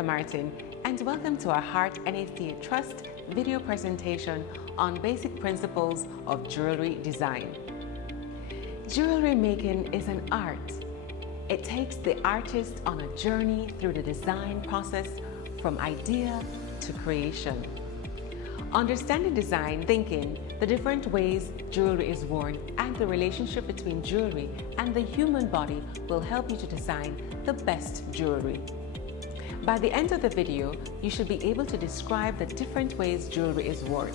Rebecca Martin, and welcome to our Heart NSTA Trust video presentation on basic principles of jewelry design. Jewelry making is an art. It takes the artist on a journey through the design process from idea to creation. Understanding design thinking, the different ways jewelry is worn, and the relationship between jewelry and the human body will help you to design the best jewelry. By the end of the video, you should be able to describe the different ways jewelry is worn,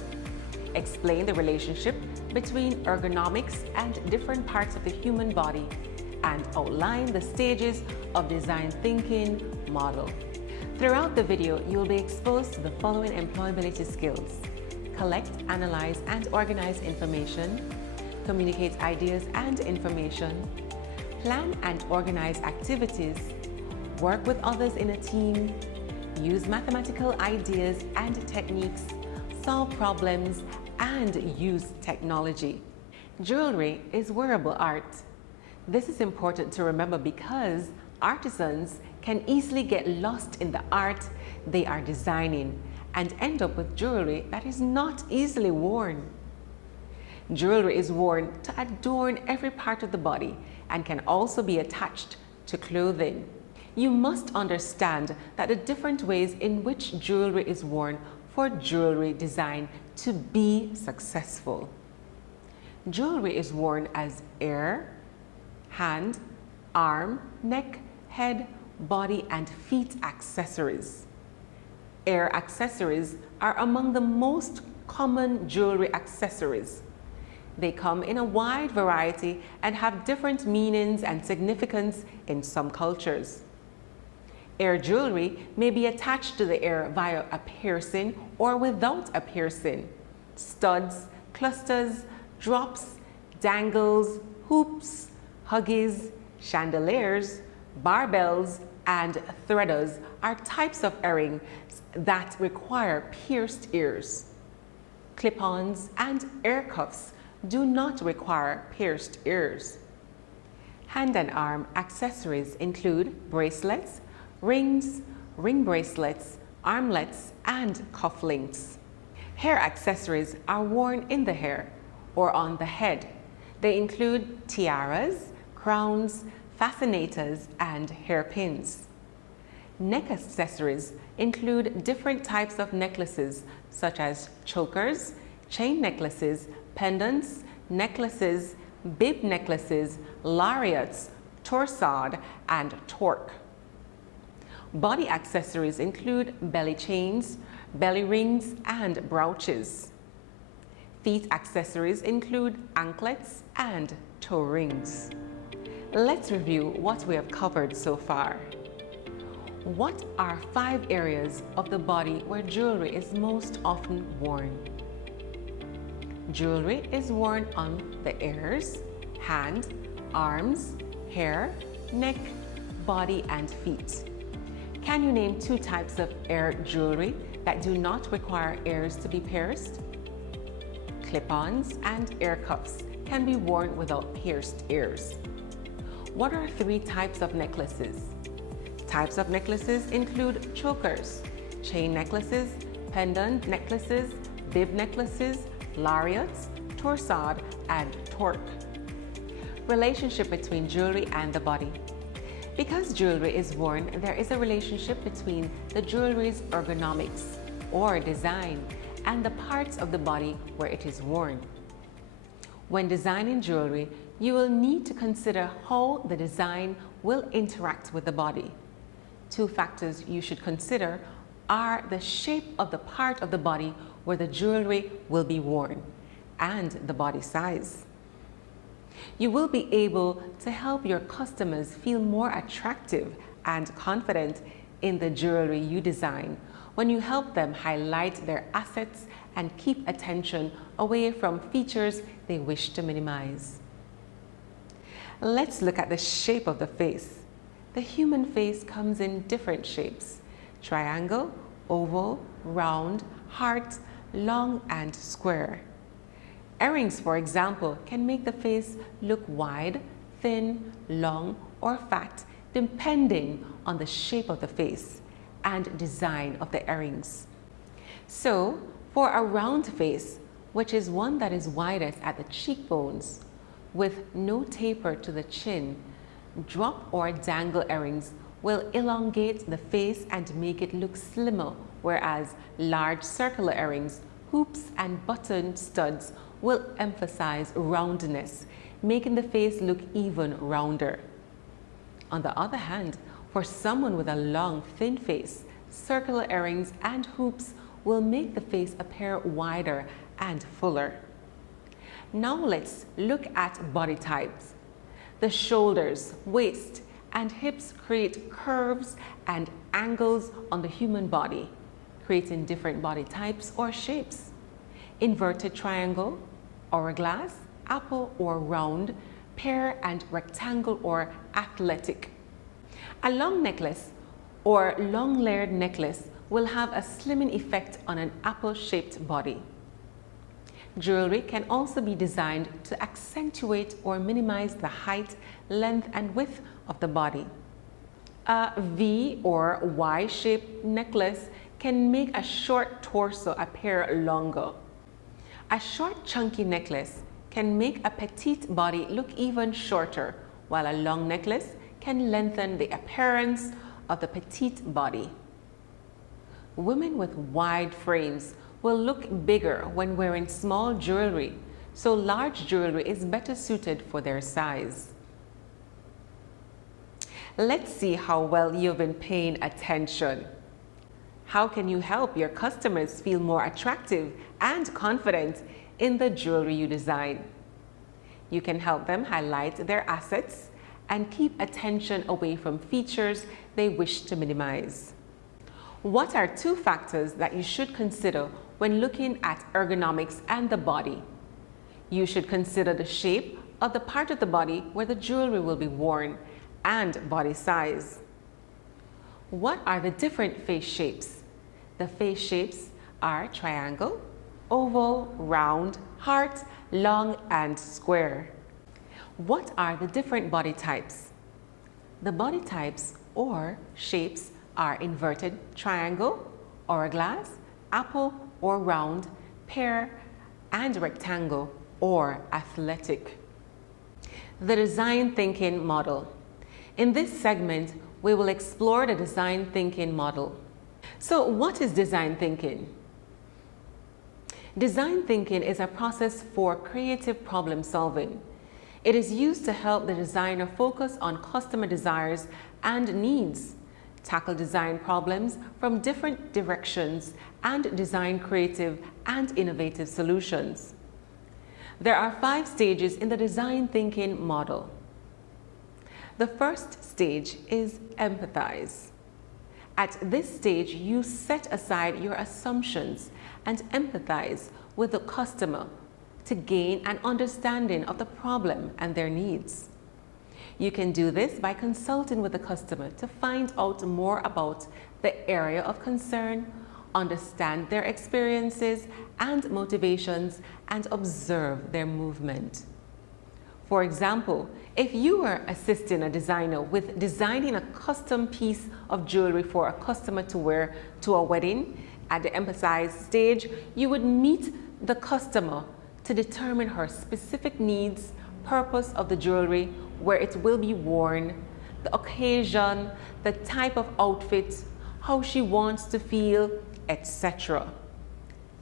explain the relationship between ergonomics and different parts of the human body, and outline the stages of design thinking model. Throughout the video, you will be exposed to the following employability skills: collect, analyze, and organize information, communicate ideas and information, plan and organize activities, work with others in a team, use mathematical ideas and techniques, solve problems, and use technology. Jewelry is wearable art. This is important to remember because artisans can easily get lost in the art they are designing and end up with jewelry that is not easily worn. Jewelry is worn to adorn every part of the body and can also be attached to clothing. You must understand that the different ways in which jewelry is worn for jewelry design to be successful. Jewelry is worn as ear, hand, arm, neck, head, body, and feet accessories. Ear accessories are among the most common jewelry accessories. They come in a wide variety and have different meanings and significance in some cultures. Ear jewelry may be attached to the ear via a piercing or without a piercing. Studs, clusters, drops, dangles, hoops, huggies, chandeliers, barbells, and threaders are types of earrings that require pierced ears. Clip-ons and ear cuffs do not require pierced ears. Hand and arm accessories include bracelets, rings, ring bracelets, armlets, and cufflinks. Hair accessories are worn in the hair or on the head. They include tiaras, crowns, fascinators, and hairpins. Neck accessories include different types of necklaces such as chokers, chain necklaces, pendants, necklaces, bib necklaces, lariats, torsade, and torque. Body accessories include belly chains, belly rings, and brooches. Feet accessories include anklets and toe rings. Let's review what we have covered so far. What are 5 areas of the body where jewelry is most often worn? Jewelry is worn on the ears, hand, arms, hair, neck, body, and feet. Can you name 2 types of ear jewelry that do not require ears to be pierced? Clip-ons and ear cuffs can be worn without pierced ears. What are 3 types of necklaces? Types of necklaces include chokers, chain necklaces, pendant necklaces, bib necklaces, lariats, torsade, and torque. Relationship between jewelry and the body. Because jewelry is worn, there is a relationship between the jewelry's ergonomics or design and the parts of the body where it is worn. When designing jewelry, you will need to consider how the design will interact with the body. 2 factors you should consider are the shape of the part of the body where the jewelry will be worn and the body size. You will be able to help your customers feel more attractive and confident in the jewelry you design when you help them highlight their assets and keep attention away from features they wish to minimize. Let's look at the shape of the face. The human face comes in different shapes: triangle, oval, round, heart, long, and square. Earrings, for example, can make the face look wide, thin, long, or fat, depending on the shape of the face and design of the earrings. So, for a round face, which is one that is widest at the cheekbones, with no taper to the chin, drop or dangle earrings will elongate the face and make it look slimmer, whereas large circular earrings, hoops, and button studs will emphasize roundness, making the face look even rounder. On the other hand, for someone with a long, thin face, circular earrings and hoops will make the face appear wider and fuller. Now let's look at body types. The shoulders, waist, and hips create curves and angles on the human body, creating different body types or shapes. Inverted triangle, hourglass, apple or round, pear and rectangle or athletic. A long necklace or long layered necklace will have a slimming effect on an apple-shaped body. Jewelry can also be designed to accentuate or minimize the height, length, and width of the body. A V or Y-shaped necklace can make a short torso appear longer. A short, chunky necklace can make a petite body look even shorter, while a long necklace can lengthen the appearance of the petite body. Women with wide frames will look bigger when wearing small jewelry, so large jewelry is better suited for their size. Let's see how well you've been paying attention. How can you help your customers feel more attractive and confident in the jewelry you design? You can help them highlight their assets and keep attention away from features they wish to minimize. What are 2 factors that you should consider when looking at ergonomics and the body? You should consider the shape of the part of the body where the jewelry will be worn and body size. What are the different face shapes? The face shapes are triangle, oval, round, heart, long, and square. What are the different body types? The body types or shapes are inverted triangle, hourglass, apple or round, pear, and rectangle or athletic. The design thinking model. In this segment, we will explore the design thinking model. So what is design thinking? Design thinking is a process for creative problem solving. It is used to help the designer focus on customer desires and needs, tackle design problems from different directions, and design creative and innovative solutions. There are 5 stages in the design thinking model. The first stage is empathize. At this stage, you set aside your assumptions and empathize with the customer to gain an understanding of the problem and their needs. You can do this by consulting with the customer to find out more about the area of concern, understand their experiences and motivations, and observe their movement. For example, if you were assisting a designer with designing a custom piece of jewelry for a customer to wear to a wedding, at the empathize stage, you would meet the customer to determine her specific needs, purpose of the jewelry, where it will be worn, the occasion, the type of outfit, how she wants to feel, etc.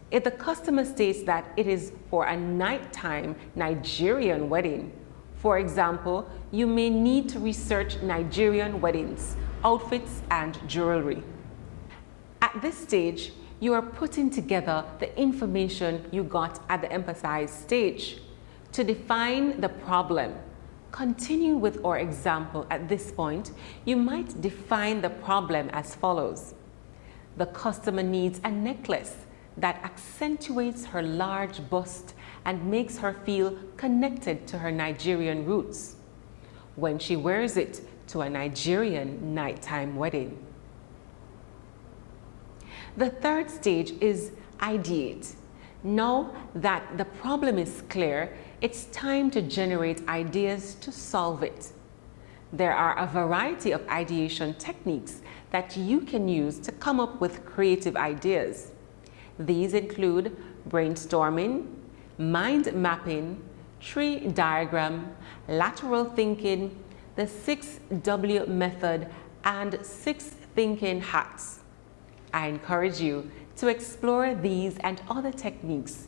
If the customer states that it is for a nighttime Nigerian wedding, for example, you may need to research Nigerian weddings, outfits, and jewelry. At this stage, you are putting together the information you got at the empathize stage. To define the problem, continue with our example. At this point, you might define the problem as follows. The customer needs a necklace that accentuates her large bust and makes her feel connected to her Nigerian roots when she wears it to a Nigerian nighttime wedding. The third stage is ideate. Now that the problem is clear, it's time to generate ideas to solve it. There are a variety of ideation techniques that you can use to come up with creative ideas. These include brainstorming, mind mapping, tree diagram, lateral thinking, the 6W method, and 6 thinking hats. I encourage you to explore these and other techniques.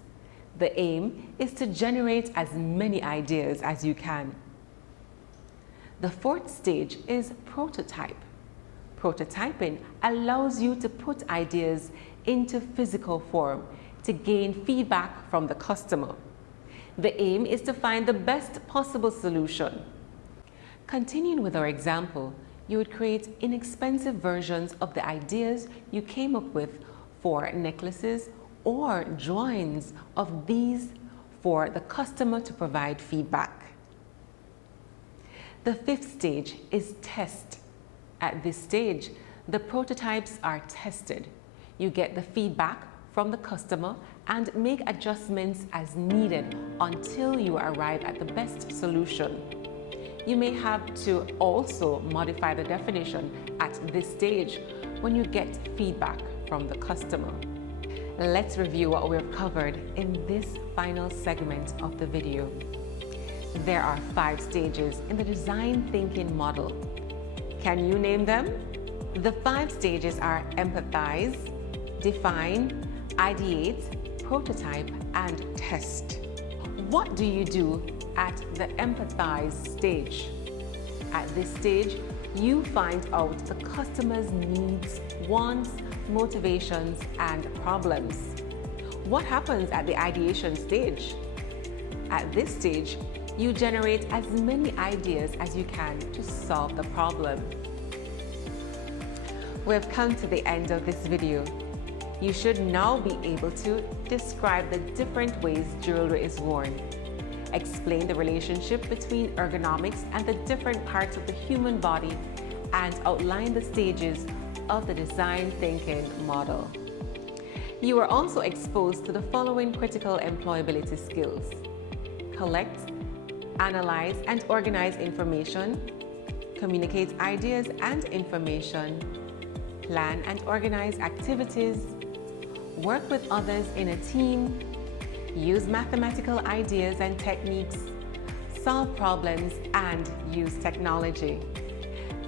The aim is to generate as many ideas as you can. The fourth stage is prototype. Prototyping allows you to put ideas into physical form to gain feedback from the customer. The aim is to find the best possible solution. Continuing with our example, you would create inexpensive versions of the ideas you came up with for necklaces or drawings of these for the customer to provide feedback. The fifth stage is test. At this stage, the prototypes are tested. You get the feedback from the customer and make adjustments as needed until you arrive at the best solution. You may have to also modify the definition at this stage when you get feedback from the customer. Let's review what we've covered in this final segment of the video. There are 5 stages in the design thinking model. Can you name them? The 5 stages are empathize, define, ideate, prototype, and test. What do you do at the empathize stage? At this stage, you find out the customer's needs, wants, motivations, and problems. What happens at the ideation stage? At this stage, you generate as many ideas as you can to solve the problem. We've come to the end of this video. You should now be able to describe the different ways jewelry is worn, explain the relationship between ergonomics and the different parts of the human body, and outline the stages of the design thinking model. You are also exposed to the following critical employability skills: collect, analyze, and organize information, communicate ideas and information, plan and organize activities, work with others in a team, use mathematical ideas and techniques, solve problems, and use technology.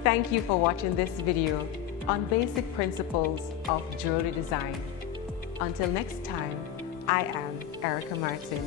Thank you for watching this video on basic principles of jewelry design. Until next time, I am Erica Martin.